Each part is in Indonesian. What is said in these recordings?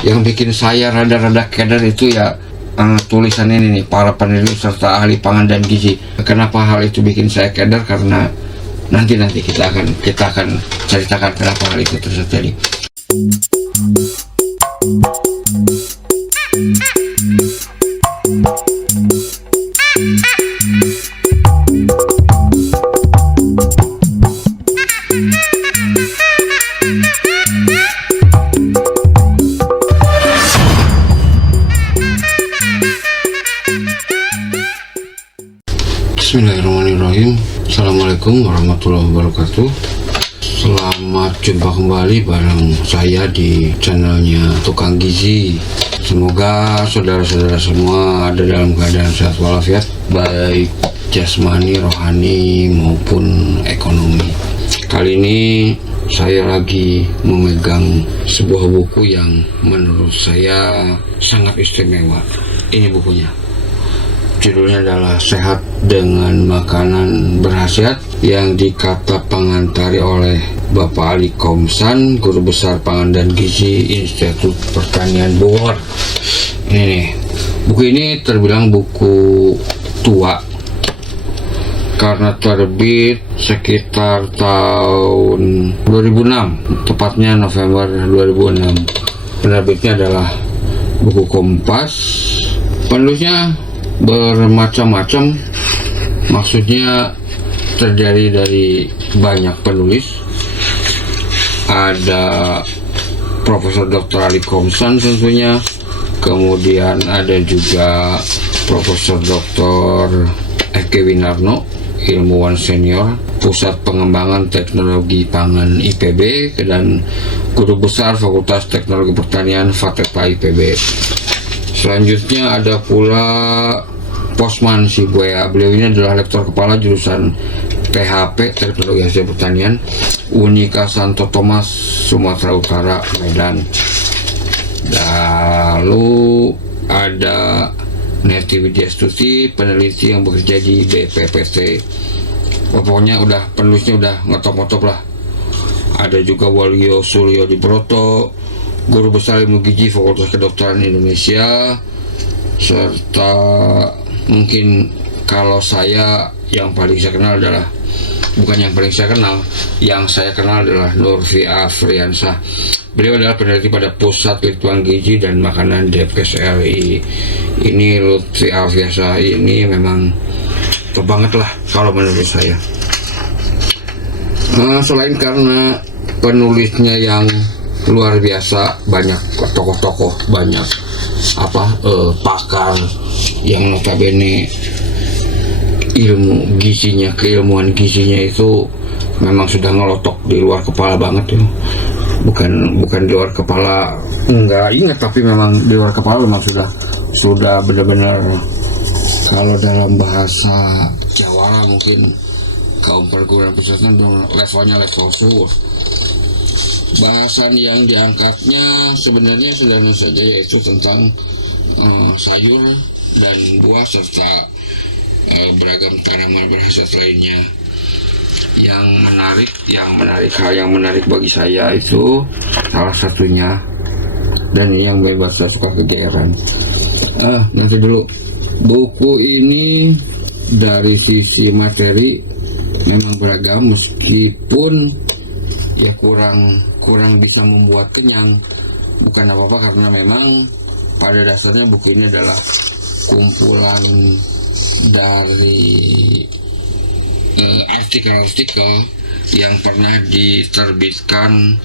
Yang bikin saya rada-rada keder itu ya tulisan ini nih, para peneliti serta ahli pangan dan gizi. Kenapa hal itu bikin saya keder? Karena nanti kita akan ceritakan kenapa hal itu terjadi. Bismillahirrahmanirrahim. Assalamualaikum warahmatullahi wabarakatuh. Selamat jumpa kembali bareng saya di channelnya Tukang Gizi. Semoga saudara-saudara semua ada dalam keadaan sehat walafiat, baik jasmani, rohani maupun ekonomi. Kali ini saya lagi memegang sebuah buku yang menurut saya sangat istimewa. Ini bukunya. Judulnya adalah Sehat dengan Makanan Berkhasiat, yang dikata pengantari oleh Bapak Ali Komsan, Guru Besar Pangan dan Gizi Institut Pertanian Bogor. Ini nih, buku ini terbilang buku tua karena terbit sekitar tahun 2006, tepatnya November 2006. Penerbitnya adalah buku Kompas. Penulisnya bermacam-macam, maksudnya terdiri dari banyak penulis. Ada Profesor Dr. Ali Komsan tentunya, kemudian ada juga Profesor Dr. Eke Winarno, ilmuwan senior Pusat Pengembangan Teknologi Pangan IPB dan Guru Besar Fakultas Teknologi Pertanian FATEPA IPB. Selanjutnya ada pula Posman Sibuya. Beliau ini adalah Lektor Kepala Jurusan THP Teknologi Hasil Pertanian Unika Santo Thomas, Sumatera Utara, Medan. Lalu ada Neti Widyastuti, peneliti yang bekerja di BPPT. Pokoknya penulisnya udah ngetop-ngetop lah. Ada juga Waluyo Suryo Dibroto, Guru Besar Ilmu Gizi Fakultas Kedokteran Indonesia, serta mungkin kalau saya yang paling saya kenal adalah, bukan yang paling saya kenal, yang saya kenal adalah Nurfi Afriansah. Beliau adalah peneliti pada Pusat Litbang Gizi dan Makanan Depkes RI. Ini Lutfi Afriansah ini memang top banget lah kalau menurut saya. Selain karena penulisnya yang luar biasa, banyak tokoh-tokoh, banyak pakar yang notabene ilmu gizinya, keilmuan gizinya itu memang sudah ngelotok di luar kepala banget ya. Bukan di luar kepala enggak ingat, tapi memang di luar kepala memang sudah benar-benar, kalau dalam bahasa Jawa mungkin kaum perguruan pesantren levelnya level sus. Bahasan yang diangkatnya sebenarnya sederhana saja, yaitu tentang sayur dan buah serta beragam tanaman berkhasiat lainnya. Yang menarik bagi saya itu salah satunya, dan ini yang membuat saya suka kegeeran. Nanti dulu, buku ini dari sisi materi memang beragam, meskipun ya kurang bisa membuat kenyang. Bukan apa-apa, karena memang pada dasarnya buku ini adalah kumpulan dari artikel-artikel yang pernah diterbitkan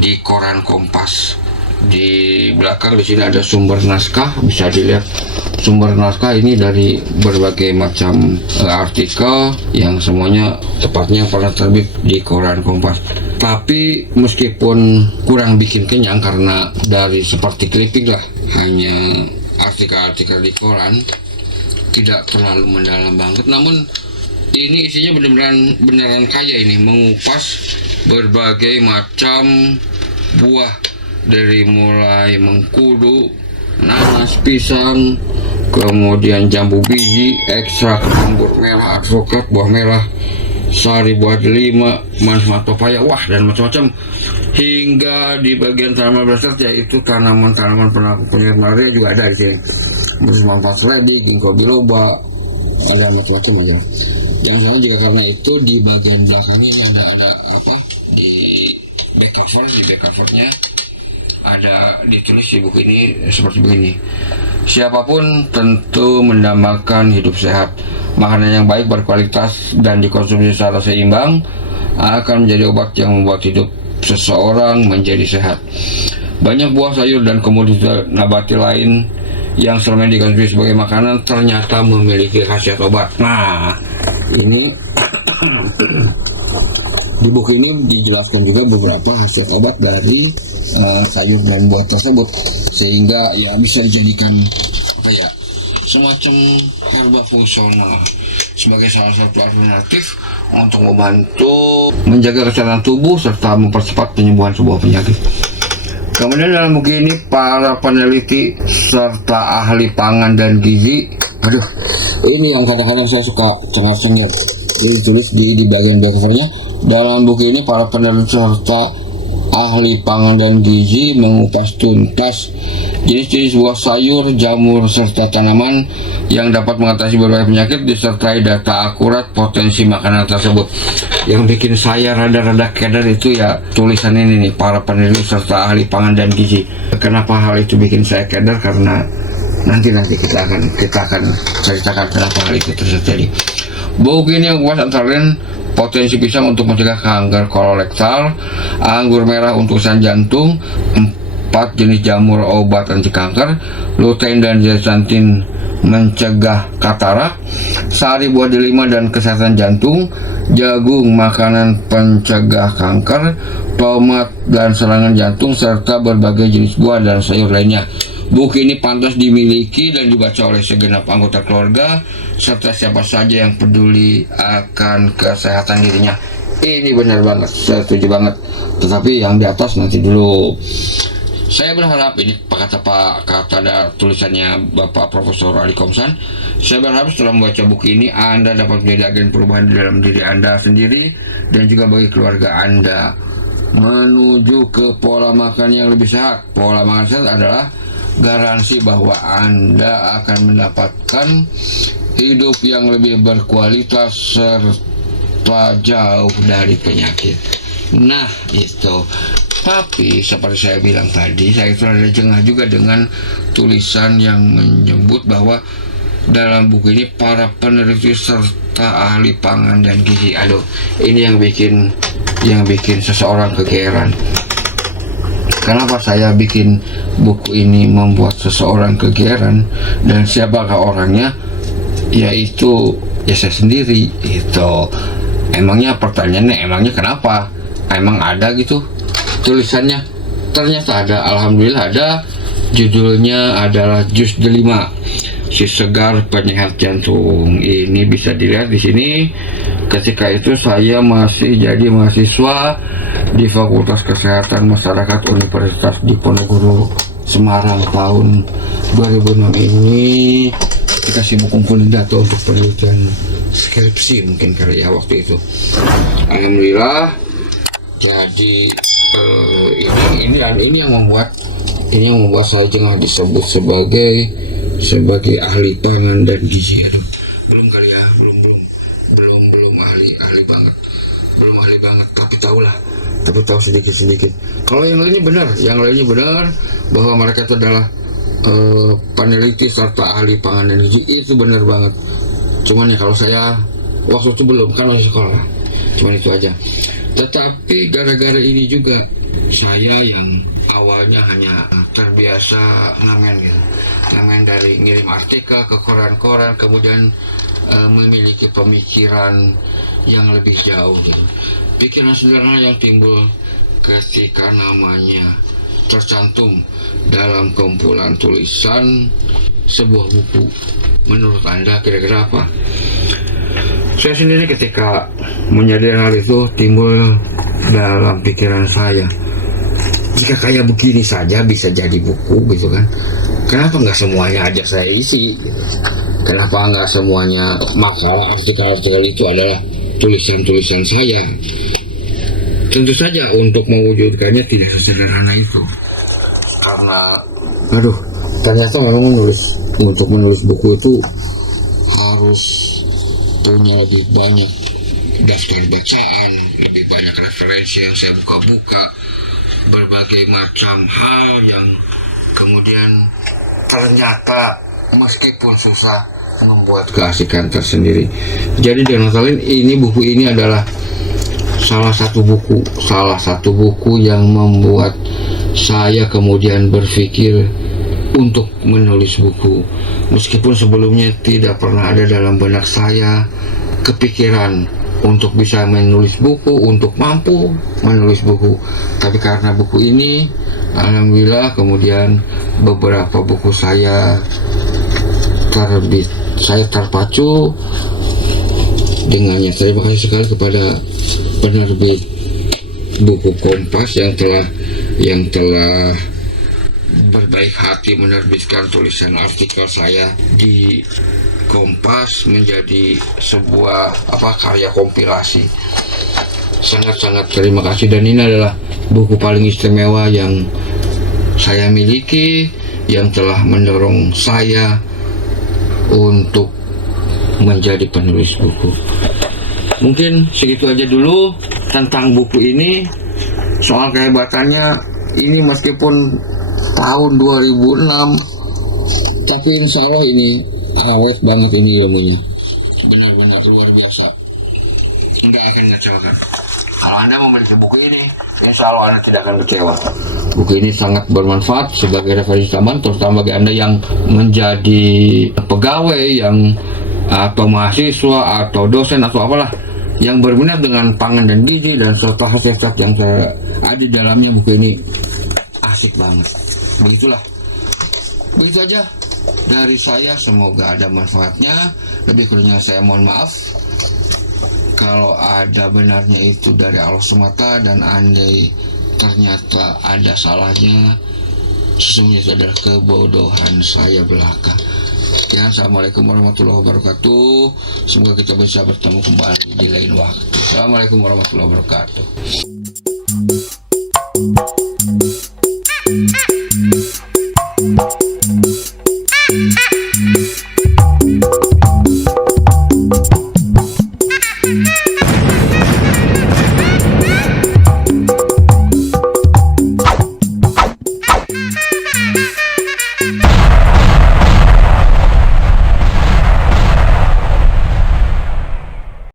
di koran Kompas. Di belakang di sini ada sumber naskah, bisa dilihat sumber naskah ini dari berbagai macam artikel yang semuanya tepatnya pernah terbit di koran Kompas. Tapi meskipun kurang bikin kenyang karena dari seperti clipping lah, hanya artikel-artikel di koran, tidak terlalu mendalam banget, namun ini isinya beneran kaya. Ini mengupas berbagai macam buah, dari mulai mengkudu, nanas, pisang, kemudian jambu biji, ekstrak anggur merah, advokat, buah merah, sari buah delima, manfaat pepaya, wah dan macam-macam. Hingga di bagian tanaman berasal yaitu tanaman-tanaman penyakit malaria juga ada di sini. Bermanfaat seledri, ginkgo biloba, ada macam-macam aja. Yang salah juga karena itu di bagian belakangnya ada apa di back covernya ada ditulis di buku ini seperti begini. Siapapun tentu mendambakan hidup sehat. Makanan yang baik, berkualitas, dan dikonsumsi secara seimbang akan menjadi obat yang membuat hidup seseorang menjadi sehat. Banyak buah, sayur, dan komoditas nabati lain yang selama ini dikonsumsi sebagai makanan ternyata memiliki khasiat obat. Nah, ini di buku ini dijelaskan juga beberapa khasiat obat dari sayur dan buah tersebut, sehingga ya bisa dijadikan apa ya, semacam herba fungsional sebagai salah satu alternatif untuk membantu menjaga kesehatan tubuh serta mempercepat penyembuhan sebuah penyakit. Kemudian dalam buku ini para peneliti serta ahli pangan dan gizi, ini yang kadang-kadang saya suka cengar-cengir, ini tulis di bagian covernya. Dalam buku ini para peneliti serta ahli pangan dan gizi mengupas tuntas jenis-jenis buah, sayur, jamur, serta tanaman yang dapat mengatasi berbagai penyakit disertai data akurat potensi makanan tersebut. Yang bikin saya rada-rada keder itu ya tulisan ini nih, para peneliti serta ahli pangan dan gizi. Kenapa hal itu bikin saya keder? Karena nanti kita akan ceritakan kenapa hal itu terjadi. Buku ini yang kupas antara lain potensi pisang untuk mencegah kanker kolorektal, anggur merah untuk kesenangan jantung, 4 jenis jamur obat anti kanker, lutein dan zeaxanthin mencegah katarak, sari buah delima dan kesehatan jantung, jagung makanan pencegah kanker, tomat dan serangan jantung, serta berbagai jenis buah dan sayur lainnya. Buku ini pantas dimiliki dan dibaca oleh segenap anggota keluarga serta siapa saja yang peduli akan kesehatan dirinya. Ini benar banget, saya setuju banget. Tetapi yang di atas nanti dulu. Saya berharap ini kata tulisannya Bapak Profesor Ali Komsan. Saya berharap setelah membaca buku ini Anda dapat menjadi agen perubahan di dalam diri Anda sendiri dan juga bagi keluarga Anda menuju ke pola makan yang lebih sehat. Pola makan sehat adalah garansi bahwa Anda akan mendapatkan hidup yang lebih berkualitas serta jauh dari penyakit. Nah itu. Tapi seperti saya bilang tadi, saya terlalu jengah juga dengan tulisan yang menyebut bahwa dalam buku ini para peneliti serta ahli pangan dan gizi. Aduh, ini yang bikin seseorang kegeeran. Kenapa saya bikin buku ini membuat seseorang kegeeran dan siapakah orangnya? Yaitu ya saya sendiri. Itu emangnya pertanyaannya, emangnya kenapa? Emang ada gitu tulisannya? Ternyata ada, alhamdulillah ada. Judulnya adalah jus delima, si segar penyehat jantung. Ini bisa dilihat di sini. Ketika itu saya masih jadi mahasiswa di Fakultas Kesehatan Masyarakat Universitas Diponegoro Semarang tahun 2006 ini. Kita sibuk kumpulin data untuk penelitian skripsi mungkin kali ya waktu itu. Alhamdulillah. Jadi ini yang membuat saya jengah disebut sebagai ahli pangan dan gizi. Aduh, belum kali ya, belum ahli banget, tapi tahu sedikit. Kalau yang lainnya benar bahwa mereka itu adalah peneliti serta ahli pangan dan gizi, itu benar banget. Cuman ya kalau saya waktu itu belum, kan masih sekolah, cuman itu aja. Tetapi gara-gara ini juga saya yang awalnya hanya terbiasa ngamen dari ngirim artikel ke koran-koran, kemudian memiliki pemikiran yang lebih jauh gitu. Pikiran sederhana yang timbul ketika namanya tercantum dalam kumpulan tulisan sebuah buku. Menurut Anda kira-kira apa? Saya sendiri ketika menyadari hal itu timbul dalam pikiran saya, jika kayak begini saja bisa jadi buku gitu kan, kenapa nggak semuanya aja saya isi? Kenapa nggak semuanya makalah artikel-artikel itu adalah tulisan-tulisan saya. Tentu saja untuk mewujudkannya tidak sesederhana itu, karena ternyata memang untuk menulis buku itu harus punya lebih banyak daftar bacaan, lebih banyak referensi yang saya buka-buka, berbagai macam hal yang kemudian ternyata meskipun susah membuat keasikan tersendiri. Jadi dengan kalian ini, buku ini adalah salah satu buku yang membuat saya kemudian berpikir untuk menulis buku, meskipun sebelumnya tidak pernah ada dalam benak saya kepikiran untuk bisa menulis buku, untuk mampu menulis buku. Tapi karena buku ini, alhamdulillah kemudian beberapa buku saya terbit, saya terpacu dengannya. Terima kasih sekali kepada penerbit buku Kompas yang telah berbaik hati menerbitkan tulisan artikel saya di Kompas menjadi sebuah karya kompilasi. Sangat-sangat terima kasih, dan ini adalah buku paling istimewa yang saya miliki, yang telah mendorong saya untuk menjadi penulis buku. Mungkin segitu aja dulu tentang buku ini. Soal kehebatannya, ini meskipun tahun 2006, tapi insya Allah ini awet banget ini ilmunya. Benar-benar luar biasa, nggak akan mengecewakan. Kalau Anda memiliki buku ini, insya Allah Anda tidak akan kecewa. Buku ini sangat bermanfaat sebagai referensi tambahan, terutama bagi Anda yang menjadi pegawai, atau mahasiswa, atau dosen, atau apalah, yang berminat dengan pangan dan gizi dan serta khasiat yang ada di dalamnya. Buku ini asik banget. Begitu aja dari saya, semoga ada manfaatnya. Lebih kurangnya saya mohon maaf kalau ada benarnya itu dari Allah semata, dan andai ternyata ada salahnya, sesungguhnya itu adalah kebodohan saya belaka. Ya, assalamualaikum warahmatullahi wabarakatuh. Semoga kita bisa bertemu kembali di lain waktu. Assalamualaikum warahmatullahi wabarakatuh.